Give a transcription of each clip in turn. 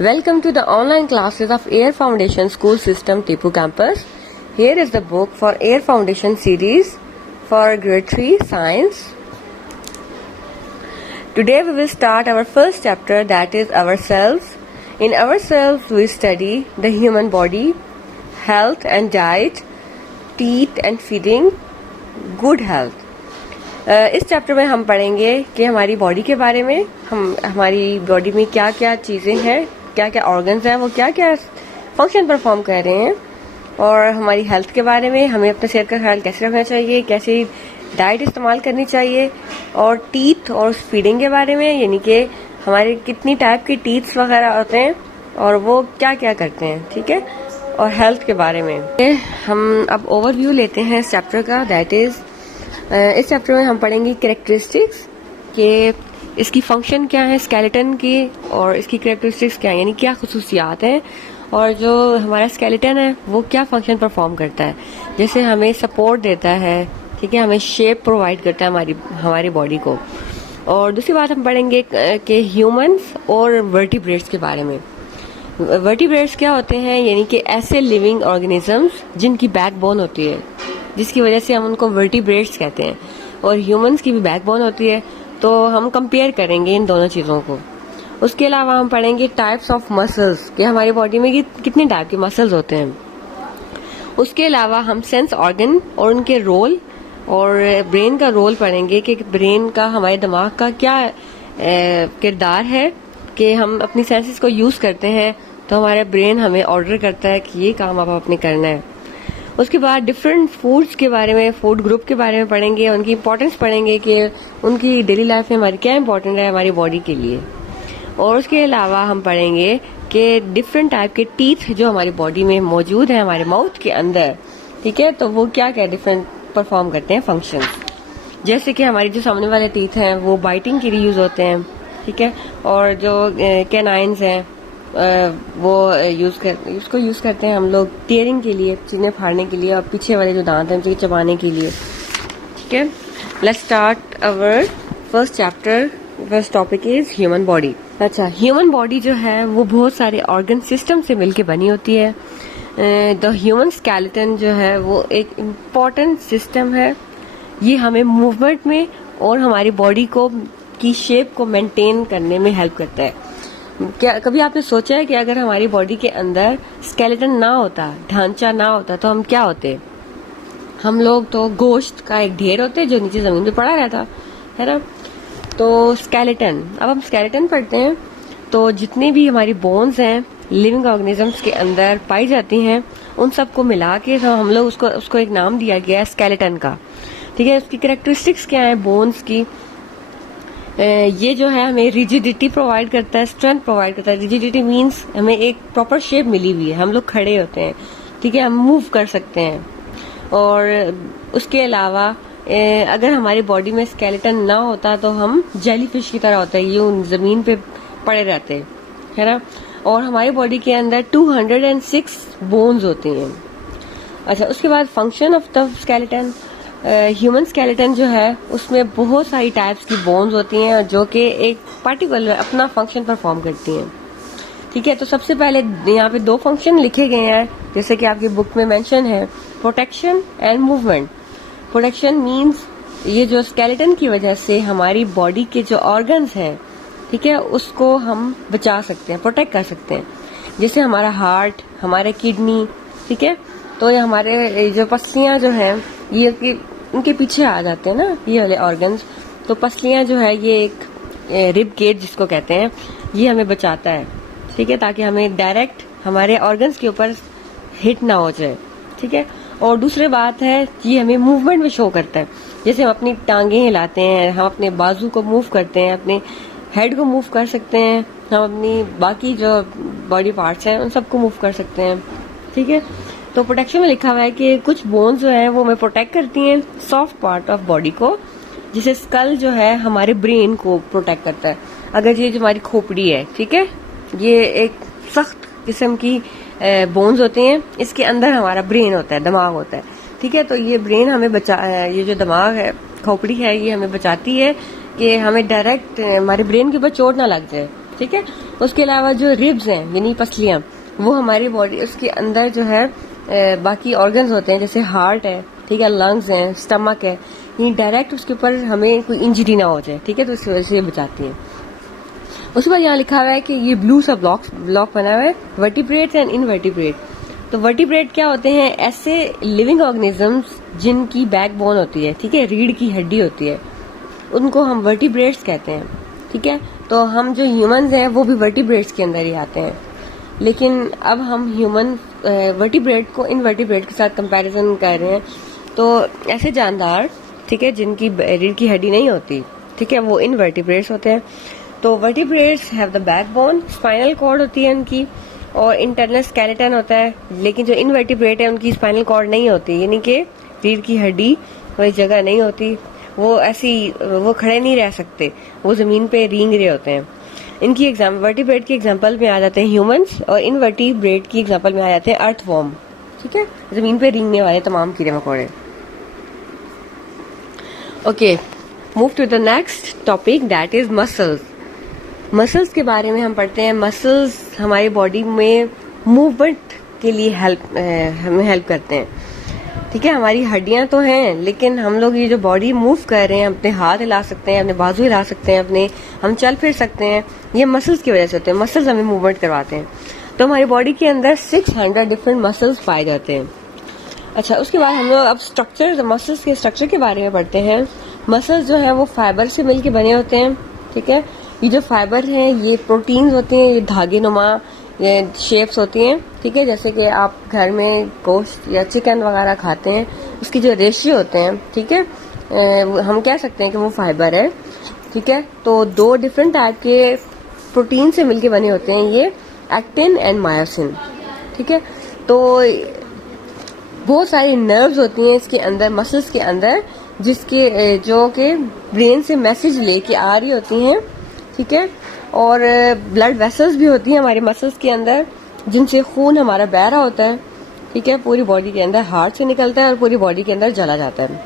Welcome to the online classes of Air Foundation School System Tipu Campus. Here is the book for Air Foundation series for grade 3 science. Today we will start our first chapter, that is ourselves. In ourselves we study the human body, health and diet, teeth and feeding, good health. इस chapter में हम पढ़ेंगे कि हमारी body के बारे में, हमारी बॉडी में क्या क्या चीज़ें हैं, क्या क्या ऑर्गन्स हैं, वो क्या क्या फंक्शन परफॉर्म कर रहे हैं, और हमारी हेल्थ के बारे में, हमें अपने सेहत का ख्याल कैसे रखना चाहिए, कैसे डाइट इस्तेमाल करनी चाहिए, और टीथ और फीडिंग के बारे में, यानी कि हमारे कितनी टाइप के टीथ्स वगैरह होते हैं और वो क्या क्या करते हैं, ठीक है, और हेल्थ के बारे में। हम अब ओवरव्यू लेते हैं इस चैप्टर का, दैट इज इस चैप्टर में हम पढ़ेंगे कैरेक्टरिस्टिक्स कि इसकी फंक्शन क्या है स्केलेटन की, और इसकी कैरेक्टरिस्टिक्स क्या है, यानी क्या खुसूसियात हैं, और जो हमारा स्केलेटन है वो क्या फंक्शन परफॉर्म करता है। जैसे हमें सपोर्ट देता है, ठीक है, हमें शेप प्रोवाइड करता है हमारी बॉडी को। और दूसरी बात हम पढ़ेंगे कि ह्यूमंस और वर्टिब्रेट्स के बारे में। वर्टिब्रेट्स क्या होते हैं, यानी कि ऐसे लिविंग ऑर्गेनिजम्स जिनकी बैकबोन होती है, जिसकी वजह से हम उनको वर्टिब्रेट्स कहते हैं, और ह्यूमंस की भी बैकबोन होती है, तो हम कंपेयर करेंगे इन दोनों चीज़ों को। उसके अलावा हम पढ़ेंगे टाइप्स ऑफ मसल्स कि हमारी बॉडी में कितने टाइप के मसल्स होते हैं। उसके अलावा हम सेंस ऑर्गन और उनके रोल और ब्रेन का रोल पढ़ेंगे कि ब्रेन का, हमारे दिमाग का क्या किरदार है कि हम अपनी सेंसेस को यूज़ करते हैं तो हमारा ब्रेन हमें ऑर्डर करता है कि ये काम आप अपने करना है। उसके बाद डिफरेंट फूड्स के बारे में, फूड ग्रुप के बारे में पढ़ेंगे, उनकी इंपॉर्टेंस पढ़ेंगे कि उनकी डेली लाइफ में हमारी क्या इंपॉर्टेंट है हमारी बॉडी के लिए। और उसके अलावा हम पढ़ेंगे कि डिफरेंट टाइप के टीथ जो हमारी बॉडी में मौजूद हैं हमारे माउथ के अंदर, ठीक है, तो वो क्या क्या डिफरेंट परफॉर्म करते हैं फंक्शन। जैसे कि हमारी जो सामने वाले टीथ हैं वो बाइटिंग के लिए यूज होते हैं, ठीक है, और जो कैनाइन्स हैं वो उसको यूज करते हैं हम लोग टीयरिंग के लिए, चीजें फाड़ने के लिए, और पीछे वाले जो दांत हैं उसे चबाने के लिए, ठीक है। Let's start our first chapter. First topic is human body. अच्छा, ह्यूमन बॉडी जो है वो बहुत सारे ऑर्गन सिस्टम से मिलके बनी होती है। द ह्यूमन स्केलेटन जो है वो एक इम्पॉर्टेंट सिस्टम है। ये हमें मूवमेंट में और हमारी बॉडी को की शेप को मेंटेन करने में हेल्प करता है। क्या कभी आपने सोचा है कि अगर हमारी बॉडी के अंदर स्केलेटन ना होता, ढांचा ना होता, तो हम क्या होते? हम लोग तो गोश्त का एक ढेर होते जो नीचे जमीन पे पड़ा रहता है ना। तो स्केलेटन, अब हम स्केलेटन पढ़ते हैं तो जितनी भी हमारी बोन्स हैं लिविंग ऑर्गेनिजम्स के अंदर पाई जाती हैं, उन सबको मिला के तो हम लोग उसको एक नाम दिया गया है स्केलेटन का, ठीक है। उसकी कैरेक्टरिस्टिक्स क्या है बोन्स की? ये जो है हमें रिजिडिटी प्रोवाइड करता है, स्ट्रेंथ प्रोवाइड करता है। रिजिडिटी मीन्स हमें एक प्रॉपर शेप मिली हुई है, हम लोग खड़े होते हैं, ठीक है, हम मूव कर सकते हैं। और उसके अलावा अगर हमारी बॉडी में स्केलेटन ना होता तो हम जेलीफिश की तरह होते हैं, यूं जमीन पे पड़े रहते, है ना। और हमारी बॉडी के अंदर 206 बोन्स होती हैं। अच्छा, उसके बाद function of the skeleton. Human skeleton जो है उसमें बहुत सारी टाइप्स की बोन्स होती हैं जो कि एक पर्टिकुलर अपना फंक्शन परफॉर्म करती हैं, ठीक है। तो सबसे पहले यहाँ पे 2 फंक्शन लिखे गए हैं, जैसे कि आपकी बुक में मेंशन है, protection and movement. Protection means ये जो स्केलेटन की वजह से हमारी बॉडी के जो ऑर्गन्स हैं, ठीक है, उसको हम बचा सकते हैं, प्रोटेक्ट कर सकते हैं। जैसे हमारा हार्ट, हमारे किडनी, ठीक है, तो ये हमारे जो पसलियां जो हैं ये उनके पीछे आ जाते हैं ना, ये वाले ऑर्गन्स। तो पसलियां जो है ये एक रिब केज जिसको कहते हैं, ये हमें बचाता है, ठीक है, ताकि हमें डायरेक्ट हमारे ऑर्गन्स के ऊपर हिट ना हो जाए, ठीक है। और दूसरी बात है, ये हमें मूवमेंट में शो करता है। जैसे हम अपनी टांगे हिलाते हैं, हम अपने बाजू को मूव करते हैं, अपने हेड को मूव कर सकते हैं, हम अपनी बाकी जो बॉडी पार्ट्स हैं उन सबको मूव कर सकते हैं, ठीक है। तो प्रोटेक्शन में लिखा हुआ है कि कुछ बोन्स जो है वो हमें प्रोटेक्ट करती हैं सॉफ्ट पार्ट ऑफ बॉडी को, जिसे स्कल जो है हमारे ब्रेन को प्रोटेक्ट करता है। अगर ये जो हमारी खोपड़ी है, ठीक है, ये एक सख्त किस्म की बोन्स होती हैं, इसके अंदर हमारा ब्रेन होता है, दिमाग होता है, ठीक है। तो ये ब्रेन हमें ये जो दिमाग है, खोपड़ी है, ये हमें बचाती है कि हमें डायरेक्ट हमारे ब्रेन के ऊपर चोट ना लग जाए, ठीक है। उसके अलावा जो रिब्स हैं यानी पसलियां, वो हमारी बॉडी उसके अंदर जो है बाकी ऑर्गन्स होते हैं, जैसे हार्ट है, ठीक है, लंग्स हैं, स्टमक है, ये डायरेक्ट उसके ऊपर हमें कोई इंजरी ना हो जाए, ठीक है, तो इस वजह से ये बचाती हैं। उसके बाद यहाँ लिखा हुआ है कि ये ब्लू सा ब्लॉक बना हुआ है, वर्टिब्रेट्स एंड इनवर्टिब्रेट। तो वर्टिब्रेट क्या होते हैं? ऐसे लिविंग ऑर्गेनिजम्स जिनकी बैकबोन होती है, ठीक है, रीढ़ की हड्डी होती है, उनको हम वर्टिब्रेट्स कहते हैं, ठीक है। तो हम जो ह्यूमंस हैं वो भी वर्टिब्रेट्स के अंदर ही आते हैं, लेकिन अब हम ह्यूमन वर्टिब्रेट को इनवर्टिब्रेट के साथ कंपैरिजन कर रहे हैं। तो ऐसे जानदार, ठीक है, जिनकी रीढ़ की हड्डी नहीं होती, ठीक है, वो इनवर्टिब्रेट्स होते हैं। तो vertebrates have the backbone, spinal cord होती है उनकी, और इंटरनल स्केलेटन होता है। लेकिन जो इनवर्टिब्रेट है उनकी स्पाइनल कॉर्ड नहीं होती, यानी कि रीढ़ की हड्डी कोई जगह नहीं होती, वो ऐसी वो खड़े नहीं रह सकते, वो जमीन पे रेंग रहे होते हैं। इनकी वर्टिब्रेट की एग्जांपल में आ जाते हैं ह्यूमंस, और इनवर्टिब्रेट की एग्जांपल में आ जाते हैं अर्थवॉर्म, ठीक है, जमीन पे रेंगने वाले तमाम कीड़े मकोड़े। Okay, move to the next topic, that is muscles. Muscles के बारे में हम पढ़ते हैं। मसल्स हमारी बॉडी में मूवमेंट के लिए हमें हेल्प करते हैं, ठीक है। हमारी हड्डियां तो हैं, लेकिन हम लोग ये जो बॉडी मूव कर रहे हैं, अपने हाथ हिला सकते हैं, अपने बाजू हिला सकते हैं, हम चल फिर सकते हैं, ये मसल्स की वजह से होते हैं। मसल्स हमें मूवमेंट करवाते हैं। तो हमारी बॉडी के अंदर 600 डिफरेंट मसल्स पाए जाते हैं। अच्छा, उसके बाद हम लोग अब स्ट्रक्चर, मसल्स के स्ट्रक्चर के बारे में पढ़ते हैं। मसल्स जो है वो फाइबर से मिलके बने होते हैं, ठीक है। ये जो फाइबर हैं ये प्रोटीन्स होते हैं, ये धागे नुमा ये शेप्स होती हैं, ठीक है। जैसे कि आप घर में गोश्त या चिकन वगैरह खाते हैं, उसकी जो रेशियो होते हैं, ठीक है, हम कह सकते हैं कि वो फाइबर है, ठीक है। तो 2 डिफरेंट टाइप के प्रोटीन से मिलके बने होते हैं ये, एक्टिन एंड मायोसिन, ठीक है। तो बहुत सारी नर्व्स होती हैं इसके अंदर, मसल्स के अंदर, जिसके जो कि ब्रेन से मैसेज लेके आ रही होती हैं, ठीक है। और ब्लड वेसल्स भी होती हैं हमारे मसल्स के अंदर, जिनसे खून हमारा बह रहा होता है, ठीक है, पूरी बॉडी के अंदर, हार्ट से निकलता है और पूरी बॉडी के अंदर चला जाता है।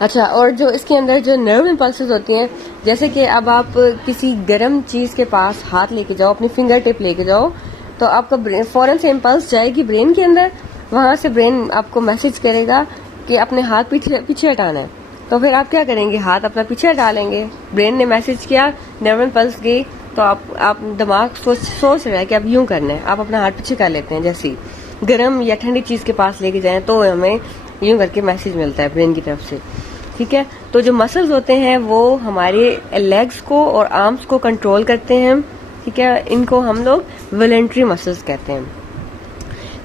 अच्छा, और जो इसके अंदर जो नर्व इम्पल्सेस होती हैं, जैसे कि अब आप किसी गर्म चीज के पास हाथ लेके जाओ, अपनी फिंगर टिप लेके जाओ, तो आपका फौरन से इम्पल्स जाएगी ब्रेन के अंदर, वहां से ब्रेन आपको मैसेज करेगा कि अपने हाथ पीछे हटाना है। तो फिर आप क्या करेंगे? हाथ अपना पीछे हटा लेंगे। ब्रेन ने मैसेज किया, नर्व इम्पल्स गई, तो आप दिमाग सोच रहा है कि अब यूं करना है, आप अपना हाथ पीछे कर लेते हैं। जैसे गर्म या ठंडी चीज के पास लेके जाएं तो हमें यूं करके मैसेज मिलता है ब्रेन की तरफ से, ठीक है। तो जो मसल्स होते हैं वो हमारे लेग्स को और आर्म्स को कंट्रोल करते हैं, ठीक है। इनको हम लोग वॉलंटरी मसल्स कहते हैं।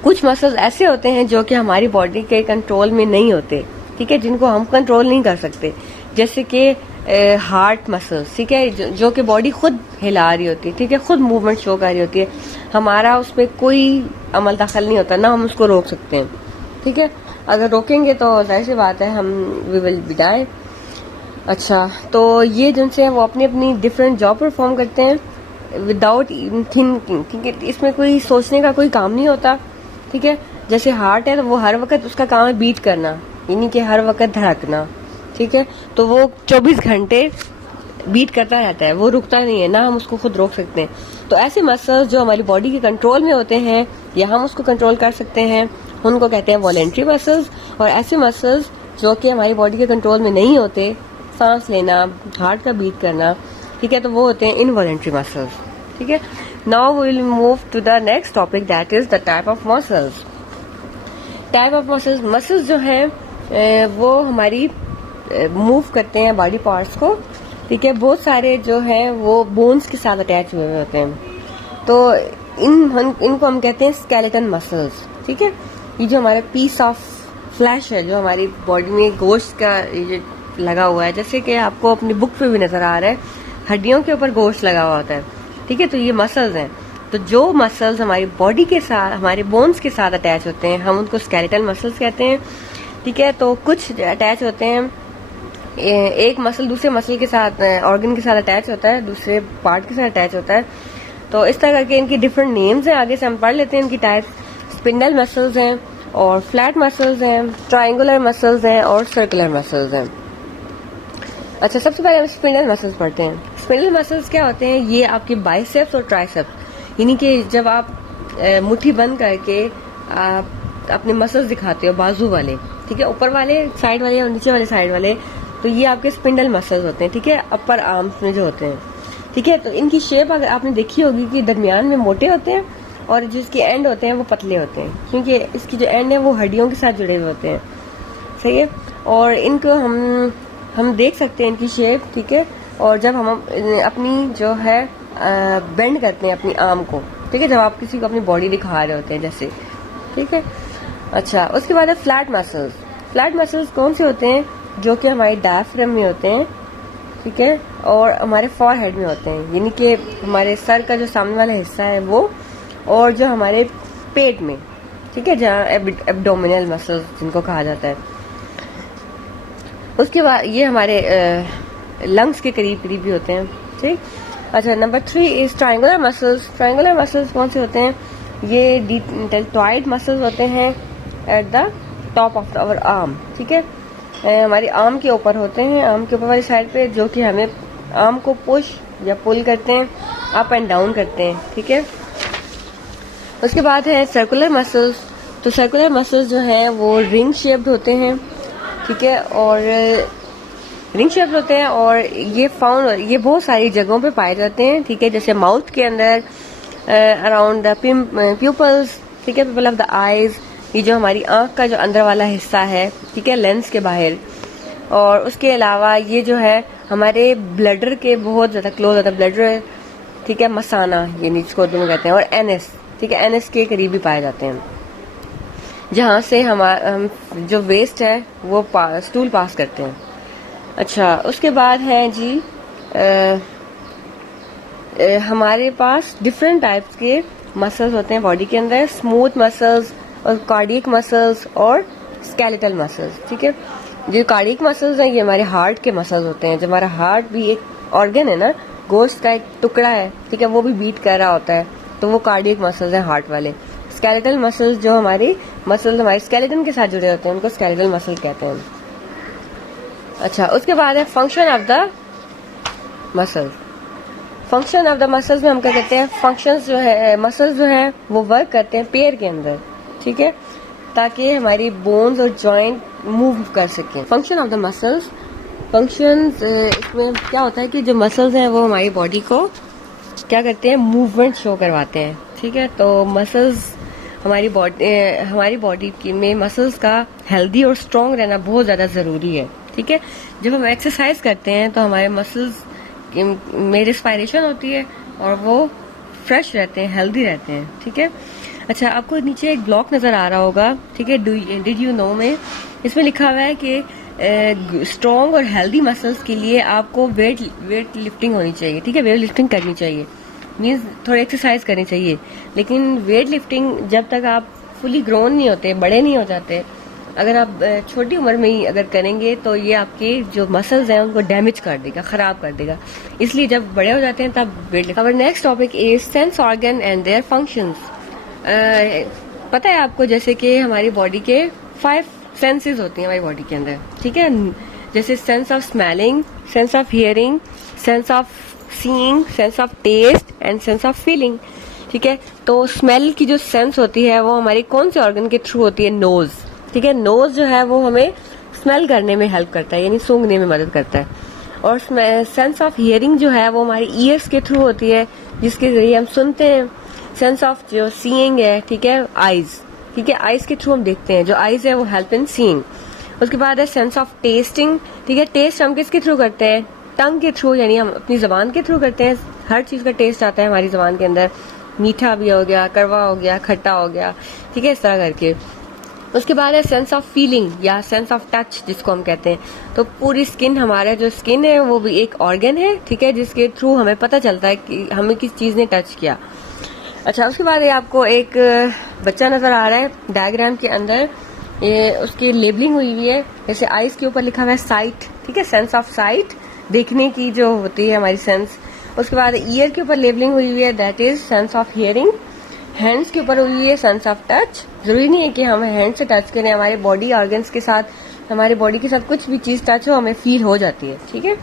कुछ मसल्स ऐसे होते हैं जो कि हमारी बॉडी के कंट्रोल में नहीं होते, ठीक है, जिनको हम कंट्रोल नहीं कर सकते, जैसे कि हार्ट मसल्स, ठीक है, जो कि बॉडी खुद हिला रही होती है, ठीक है, खुद मूवमेंट शो कर रही होती है, हमारा उसमें कोई अमल दखल नहीं होता, ना हम उसको रोक सकते हैं, ठीक है। अगर रोकेंगे तो जाहिर सी बात है हम वी विल बी डाई। अच्छा, तो ये जिनसे वो अपनी अपनी डिफरेंट जॉब परफॉर्म करते हैं विदाउट थिंकिंग, ठीक है, इसमें कोई सोचने का कोई काम नहीं होता, ठीक है। जैसे हार्ट है तो वो हर वक्त उसका काम है बीट करना, यानी कि हर वक्त धड़कना, ठीक है, तो वो 24 घंटे बीट करता रहता है, वो रुकता नहीं है, ना हम उसको खुद रोक सकते हैं। तो ऐसे मसल्स जो हमारी बॉडी के कंट्रोल में होते हैं या हम उसको कंट्रोल कर सकते हैं, उनको कहते हैं वॉलेंट्री मसल्स। और ऐसे मसल्स जो कि हमारी बॉडी के कंट्रोल में नहीं होते, सांस लेना, हार्ट का बीट करना, ठीक है, तो वो होते हैं इनवॉलेंट्री मसल्स, ठीक है। Now we will move to the next topic, that is the type of muscles. Type of muscles, muscles जो है वो हमारी मूव करते हैं बॉडी पार्ट्स को, ठीक है। बहुत सारे जो हैं वो बोन्स के साथ अटैच हुए होते हैं, तो इनको हम कहते हैं स्केलेटन मसल्स, ठीक है। ये जो हमारा पीस ऑफ फ्लैश है, जो हमारी बॉडी में गोश्त का ये लगा हुआ है, जैसे कि आपको अपनी बुक पे भी नजर आ रहा है, हड्डियों के ऊपर गोश्त लगा हुआ होता है, ठीक है, तो ये मसल्स हैं। तो जो मसल्स हमारी बॉडी के साथ, हमारे बोन्स के साथ अटैच होते हैं, हम उनको स्केलेटल मसल्स कहते हैं, ठीक है। तो कुछ अटैच होते हैं, एक मसल दूसरे मसल के साथ, ऑर्गन के साथ अटैच होता है, दूसरे पार्ट के साथ अटैच होता है। तो इस तरह करके इनकी डिफरेंट नेम्स हैं, आगे से हम पढ़ लेते हैं इनकी टाइप्स। स्पिंडल मसल्स हैं और फ्लैट मसल्स हैं, ट्रायंगुलर मसल्स हैं और सर्कुलर मसल्स हैं। अच्छा, सबसे पहले हम स्पिंडल मसल्स पढ़ते हैं। स्पिंडल मसल्स क्या होते हैं? ये आपके बाइसेप्स और ट्राइसेप्स, यानी कि जब आप मुट्ठी बंद करके आप अपने मसल्स दिखाते हो, बाजू वाले, ठीक है, ऊपर वाले साइड वाले और नीचे वाले साइड वाले, तो ये आपके स्पिंडल मसल्स होते हैं, ठीक है, अपर आर्म्स में जो होते हैं, ठीक है। तो इनकी शेप अगर आपने देखी होगी कि दरमियान में मोटे होते हैं और जिसके एंड होते हैं वो पतले होते हैं, क्योंकि इसकी जो एंड है वो हड्डियों के साथ जुड़े हुए होते हैं, सही है। और इनको हम देख सकते हैं इनकी शेप, ठीक है। और जब हम अपनी जो है बेंड करते हैं अपनी आर्म को, ठीक है, जब आप किसी को अपनी बॉडी दिखा रहे होते हैं जैसे, ठीक है। अच्छा, उसके बाद है फ्लैट मसल्स। फ्लैट मसल्स कौन से होते हैं? जो कि हमारे डायफ्राम में होते हैं, ठीक है, और हमारे फॉरहेड में होते हैं, यानी कि हमारे सर का जो सामने वाला हिस्सा है वो, और जो हमारे पेट में, ठीक है, जहाँ एब्डोमिनल मसल्स जिनको कहा जाता है। उसके बाद ये हमारे लंग्स के करीब करीब भी होते हैं, ठीक। अच्छा, number 3 is triangular muscles. Triangular muscles कौन से होते हैं? ये डेल्टॉइड मसल्स होते हैं at the top of our arm, ठीक है, हमारी आर्म के ऊपर होते हैं, आर्म के ऊपर वाली साइड पे, जो कि हमें आर्म को पुश या पुल करते हैं, अप एंड डाउन करते हैं, ठीक है। उसके बाद है सर्कुलर मसल्स। तो सर्कुलर मसल्स जो हैं वो रिंग शेप्ड होते हैं, ठीक है, और रिंग शेप्ड होते हैं, और ये बहुत सारी जगहों पे पाए जाते हैं, ठीक है, जैसे माउथ के अंदर, अराउंड द प्यूपल्स, ठीक है, पिपल ऑफ द आईज, ये जो हमारी आंख का जो अंदर वाला हिस्सा है, ठीक है, लेंस के बाहर। और उसके अलावा ये जो है हमारे ब्लडर के बहुत ज्यादा क्लोज होता है, ब्लडर, ठीक है, मसाना यानी जिसको उर्दू में कहते हैं, और एनएस, ठीक है, एनएस के करीब भी पाए जाते हैं, जहाँ से हम जो वेस्ट है वो स्टूल पास करते हैं। अच्छा, उसके बाद है जी हमारे पास डिफरेंट टाइप्स के मसल्स होते हैं बॉडी के अंदर, स्मूथ मसल्स और कार्डियक मसल्स और स्केलेटल मसल्स, ठीक है। जो कार्डियक मसल्स हैं ये हमारे हार्ट के मसल्स होते हैं। जब हमारा हार्ट भी एक ऑर्गन है ना, गोश्त का एक टुकड़ा है, ठीक है, वो भी बीट कर रहा होता है, तो वो कार्डियक मसल्स हैं हार्ट वाले। स्केलेटल मसल्स जो हमारे स्केलेटन के साथ जुड़े होते हैं उनको स्केलेटल मसल कहते हैं। अच्छा, उसके बाद है function of the muscles. Function of the muscles में हम क्या कहते हैं? फंक्शंस जो है, मसल्स जो है वो वर्क करते हैं पैर के अंदर, ठीक है, ताकि हमारी बोन्स और जॉइंट मूव कर सकें। Function of the muscles, functions इसमें क्या होता है कि जो मसल्स हैं वो हमारी बॉडी को क्या करते हैं? मूवमेंट शो करवाते हैं, ठीक है। तो मसल्स हमारी बॉडी की में मसल्स का हेल्दी और स्ट्रॉन्ग रहना बहुत ज़्यादा ज़रूरी है, ठीक है। जब हम एक्सरसाइज करते हैं तो हमारे मसल्स में रिस्पायरेशन होती है और वो फ्रेश रहते हैं, हेल्दी रहते हैं, ठीक है। अच्छा, आपको नीचे एक ब्लॉक नजर आ रहा होगा, ठीक है, डिड यू नो में इसमें लिखा हुआ है कि स्ट्रॉन्ग और हेल्दी मसल्स के लिए आपको वेट लिफ्टिंग होनी चाहिए, ठीक है, वेट लिफ्टिंग करनी चाहिए, मीन्स थोड़ी एक्सरसाइज करनी चाहिए। लेकिन वेट लिफ्टिंग जब तक आप फुली ग्रोन नहीं होते, बड़े नहीं हो जाते, अगर आप छोटी उम्र में ही अगर करेंगे तो ये आपके जो मसल्स हैं उनको डैमेज कर देगा, खराब कर देगा। इसलिए जब बड़े हो जाते हैं तब weight lifting. Our next topic is sense organ and their functions. पता है आपको, जैसे कि हमारी बॉडी के 5 सेंसेस होती हैं हमारी बॉडी के अंदर, ठीक है, जैसे sense of smelling, sense of hearing, sense of seeing, sense of taste and sense of feeling, ठीक है। तो स्मेल की जो सेंस होती है वो हमारी कौन से ऑर्गन के थ्रू होती है? नोज, ठीक है। नोज जो है वो हमें स्मेल करने में हेल्प करता है, यानी सूंघने में मदद करता है। और सेंस ऑफ हियरिंग जो है वो हमारी ईयर्स के थ्रू होती है, जिसके जरिए हम सुनते हैं। सेंस ऑफ जो सीइंग है, ठीक है, आईज, ठीक है, आईज के थ्रू हम देखते हैं, जो आईज है वो हेल्प इन सीइंग। उसके बाद है सेंस ऑफ टेस्टिंग, ठीक है, टेस्ट हम किसके थ्रू करते हैं? टंग के थ्रू, यानी हम अपनी जबान के थ्रू करते हैं। हर चीज का टेस्ट आता है हमारी जबान के अंदर, मीठा भी हो गया, कड़वा हो गया, खट्टा हो गया, ठीक है, इस तरह करके। उसके बाद है सेंस ऑफ फीलिंग या सेंस ऑफ टच जिसको हम कहते हैं। तो पूरी स्किन, हमारा जो स्किन है वो भी एक ऑर्गन है, ठीक है, जिसके थ्रू हमें पता चलता है कि हमें किस चीज ने टच किया। अच्छा, उसके बाद ये आपको एक बच्चा नजर आ रहा है डायग्राम के अंदर, ये उसकी लेबलिंग हुई हुई है। जैसे आईज के ऊपर लिखा हुआ है साइट, ठीक है, सेंस ऑफ साइट, देखने की जो होती है हमारी सेंस। उसके बाद ईयर के ऊपर लेबलिंग हुई हुई है, that is sense of hearing. Hands के ऊपर हुई है सेंस ऑफ टच। जरूरी नहीं है कि हम हैंड से टच करें, हमारे बॉडी ऑर्गन्स के साथ हमारी बॉडी की सब कुछ भी चीज़ टच हो हमें फील हो जाती है, ठीक है।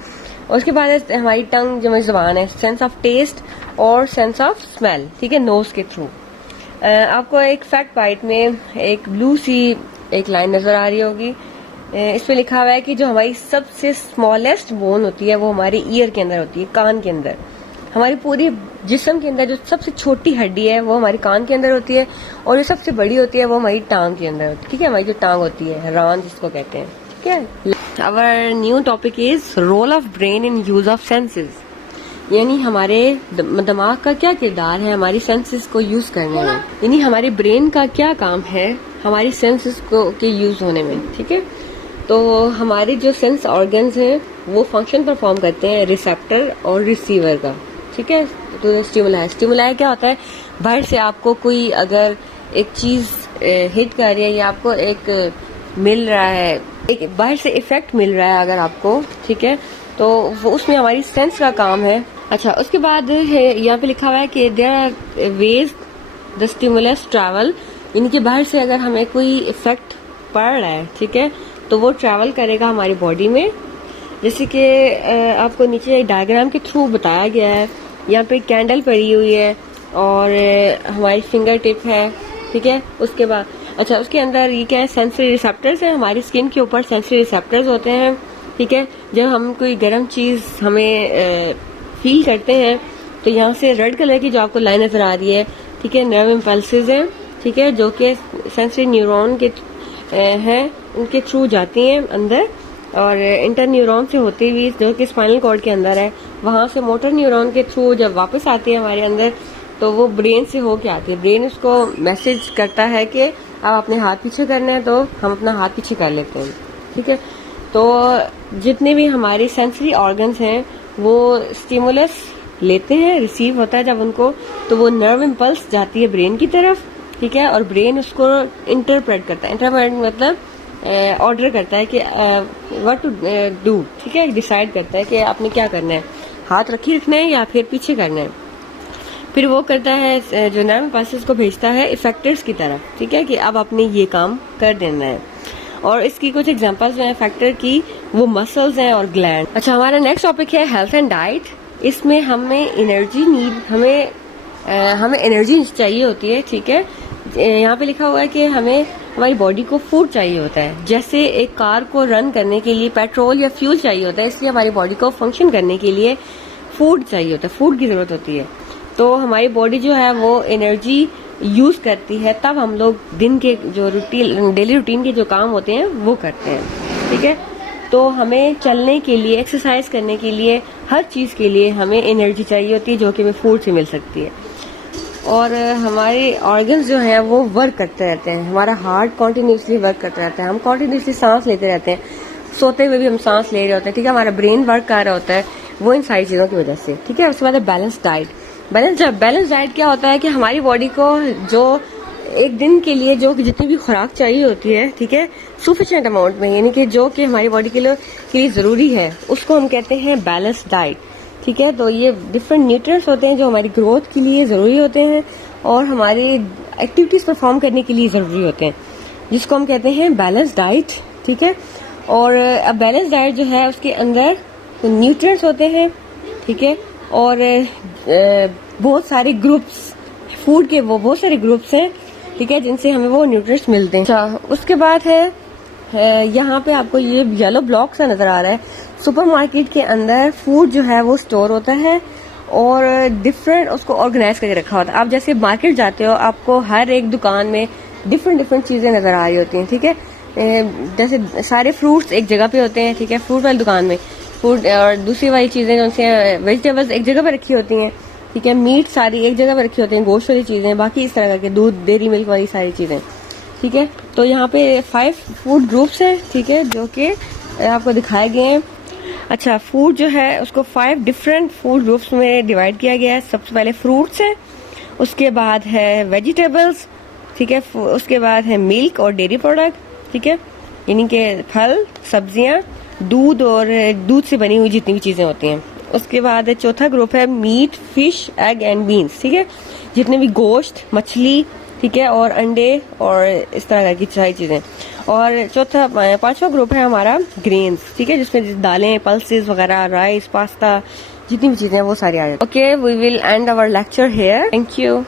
और उसके बाद है हमारी टंग, जो हमारी ज़ुबान है, सेंस ऑफ टेस्ट और सेंस ऑफ स्मेल, ठीक है, नोज के थ्रू। आपको एक फैक्ट बाइट में एक ब्लू सी एक लाइन नजर आ रही होगी, इस पे लिखा हुआ है कि जो हमारी सबसे स्मॉलेस्ट बोन होती है वो हमारे ईयर के अंदर होती है, कान के अंदर। हमारी पूरी जिस्म के अंदर जो सबसे छोटी हड्डी है वो हमारी कान के अंदर होती है, और जो सबसे बड़ी होती है वो हमारी टांग के अंदर होती है, ठीक है। हमारी जो टांग होती है, रान जिसको कहते हैं, ठीक है। Our new topic is role of brain in use of senses, यानी हमारे दिमाग का क्या किरदार है हमारी सेंसेस को यूज करने में, यानी हमारे ब्रेन का क्या काम है हमारी सेंसेस को के यूज होने में, ठीक है। तो हमारे जो सेंस ऑर्गन्स हैं वो फंक्शन परफॉर्म करते हैं रिसेप्टर और रिसीवर का, ठीक है। तो स्टिमुलाई क्या होता है, बाहर से आपको कोई अगर एक चीज हिट कर रही है या आपको एक मिल रहा है, एक बाहर से इफेक्ट मिल रहा है अगर आपको, ठीक है, तो वो उसमें हमारी सेंस का काम है। अच्छा, उसके बाद है यहाँ पे लिखा हुआ है कि there are ways the stimulus travel, यानी कि बाहर से अगर हमें कोई इफेक्ट पड़ रहा है, ठीक है, तो वो ट्रैवल करेगा हमारी बॉडी में। जैसे कि आपको नीचे एक डायग्राम के थ्रू बताया गया है, यहाँ पे कैंडल पड़ी हुई है और हमारी फिंगर टिप है, ठीक है। उसके बाद अच्छा, उसके अंदर ये क्या है, सेंसरी रिसेप्टर्स है, हमारी स्किन के ऊपर सेंसरी रिसेप्टर्स होते हैं, ठीक है। जब हम कोई गर्म चीज हमें फील करते हैं तो यहाँ से रेड कलर की जो आपको लाइन नजर आ रही है, ठीक है, नर्व इम्पल्सेस हैं, ठीक है, जो कि सेंसरी न्यूरॉन के हैं, उनके थ्रू जाती हैं अंदर, और इंटर न्यूरॉन से होती हुई जो कि स्पाइनल कॉर्ड के अंदर है, वहां से मोटर न्यूरॉन के थ्रू जब वापस आती है हमारे अंदर तो वो ब्रेन से होके आती है। ब्रेन उसको मैसेज करता है कि आप अपने हाथ पीछे करना है, तो हम अपना हाथ पीछे कर लेते हैं, ठीक है। तो जितने भी हमारे सेंसरी ऑर्गन्स हैं वो स्टिमुलस लेते हैं, रिसीव होता है जब उनको, तो वो नर्व इम्पल्स जाती है ब्रेन की तरफ, ठीक है, और ब्रेन उसको इंटरप्रेट करता है। इंटरप्रेट मतलब ऑर्डर करता है कि व्हाट टू डू, ठीक है, डिसाइड करता है कि आपने क्या करना है, हाथ रखी रखना है या फिर पीछे करना है। फिर वो करता है, जो नर्व इम्पल्सेस को भेजता है इफेक्टर्स की तरफ, ठीक है, कि अब आपने ये काम कर देना है। और इसकी कुछ एग्जांपल्स हैं फैक्टर की, वो मसल्स हैं और ग्लैंड। अच्छा, हमारा नेक्स्ट टॉपिक है हेल्थ एंड डाइट। इसमें हमें एनर्जी नीड, हमें एनर्जी चाहिए होती है, ठीक है। यहाँ पे लिखा हुआ है कि हमें हमारी बॉडी को फूड चाहिए होता है, जैसे एक कार को रन करने के लिए पेट्रोल या फ्यूल चाहिए होता है, इसलिए हमारी बॉडी को फंक्शन करने के लिए फूड चाहिए होता है, फूड की जरूरत होती है। तो हमारी बॉडी जो है वो एनर्जी यूज करती है, तब हम लोग दिन के जो डेली रूटीन के जो काम होते हैं वो करते हैं, ठीक है। तो हमें चलने के लिए, एक्सरसाइज करने के लिए, हर चीज के लिए हमें एनर्जी चाहिए होती है, जो कि हमें फूड से मिल सकती है। और हमारे ऑर्गन्स जो हैं वो वर्क करते रहते हैं, हमारा हार्ट कॉन्टिन्यूसली वर्क करता रहता है, हम कॉन्टिन्यूसली सांस लेते रहते हैं, सोते हुए भी हम सांस ले रहे होते हैं, ठीक है, हमारा ब्रेन वर्क कर रहा होता है, वो इन सारी चीजों की वजह से, ठीक है। उसके बाद बैलेंस डाइट। बैलेंस डाइट क्या होता है कि हमारी बॉडी को जो एक दिन के लिए जो जितनी भी खुराक चाहिए होती है, ठीक है, सफिशिएंट अमाउंट में, यानी कि जो कि हमारी बॉडी के लिए जरूरी है, उसको हम कहते हैं बैलेंस डाइट, ठीक है। तो ये डिफरेंट न्यूट्रिएंट्स होते हैं जो हमारी ग्रोथ के लिए जरूरी होते हैं और हमारी एक्टिविटीज परफॉर्म करने के लिए जरूरी होते हैं, जिसको हम कहते हैं बैलेंस डाइट, ठीक है। और अब बैलेंस डाइट जो है उसके अंदर न्यूट्रिएंट्स होते हैं, ठीक है, और बहुत सारे ग्रुप्स, फूड के वो बहुत सारे ग्रुप्स हैं, ठीक है, जिनसे हमें वो न्यूट्रिएंट्स मिलते हैं। अच्छा, उसके बाद है यहाँ पे आपको ये येलो ब्लॉक सा नजर आ रहा है, सुपरमार्केट के अंदर फूड जो है वो स्टोर होता है और डिफरेंट उसको ऑर्गेनाइज करके रखा होता है। आप जैसे मार्केट जाते हो, आपको हर एक दुकान में डिफरेंट चीजें नजर आ रही होती हैं, ठीक है। जैसे सारे फ्रूट्स एक जगह पे होते हैं, ठीक है, फ्रूट वाली दुकान में फूड, और दूसरी वाली चीजें जो से वेजिटेबल्स एक जगह पे रखी होती हैं, ठीक है, मीट सारी एक जगह पे रखी होती हैं, गोश्त वाली चीजें, बाकी इस तरह के दूध, डेयरी मिल्क वाली सारी चीजें, ठीक है। तो यहाँ पे 5 फूड ग्रुप्स हैं, ठीक है, जो कि आपको दिखाए गए हैं। अच्छा, फूड जो है उसको 5 डिफरेंट फूड ग्रुप्स में डिवाइड किया गया है। सबसे पहले फ्रूट्स है, उसके बाद है वेजिटेबल्स, ठीक है, उसके बाद है मिल्क और डेयरी प्रोडक्ट, ठीक है, यानी कि फल, सब्जियां, दूध और दूध से बनी हुई जितनी भी चीजें होती हैं। उसके बाद चौथा ग्रुप है meat, fish, egg and beans, ठीक है, जितने भी गोश्त, मछली, ठीक है, और अंडे और इस तरह की सारी चीजें। और चौथा पांचवा ग्रुप है हमारा ग्रेन्स, ठीक है, जिसमें दालें, पल्सेस वगैरह, राइस, पास्ता, जितनी भी चीजें हैं वो सारी आ जाती है। Okay, we will end our lecture here. Thank you.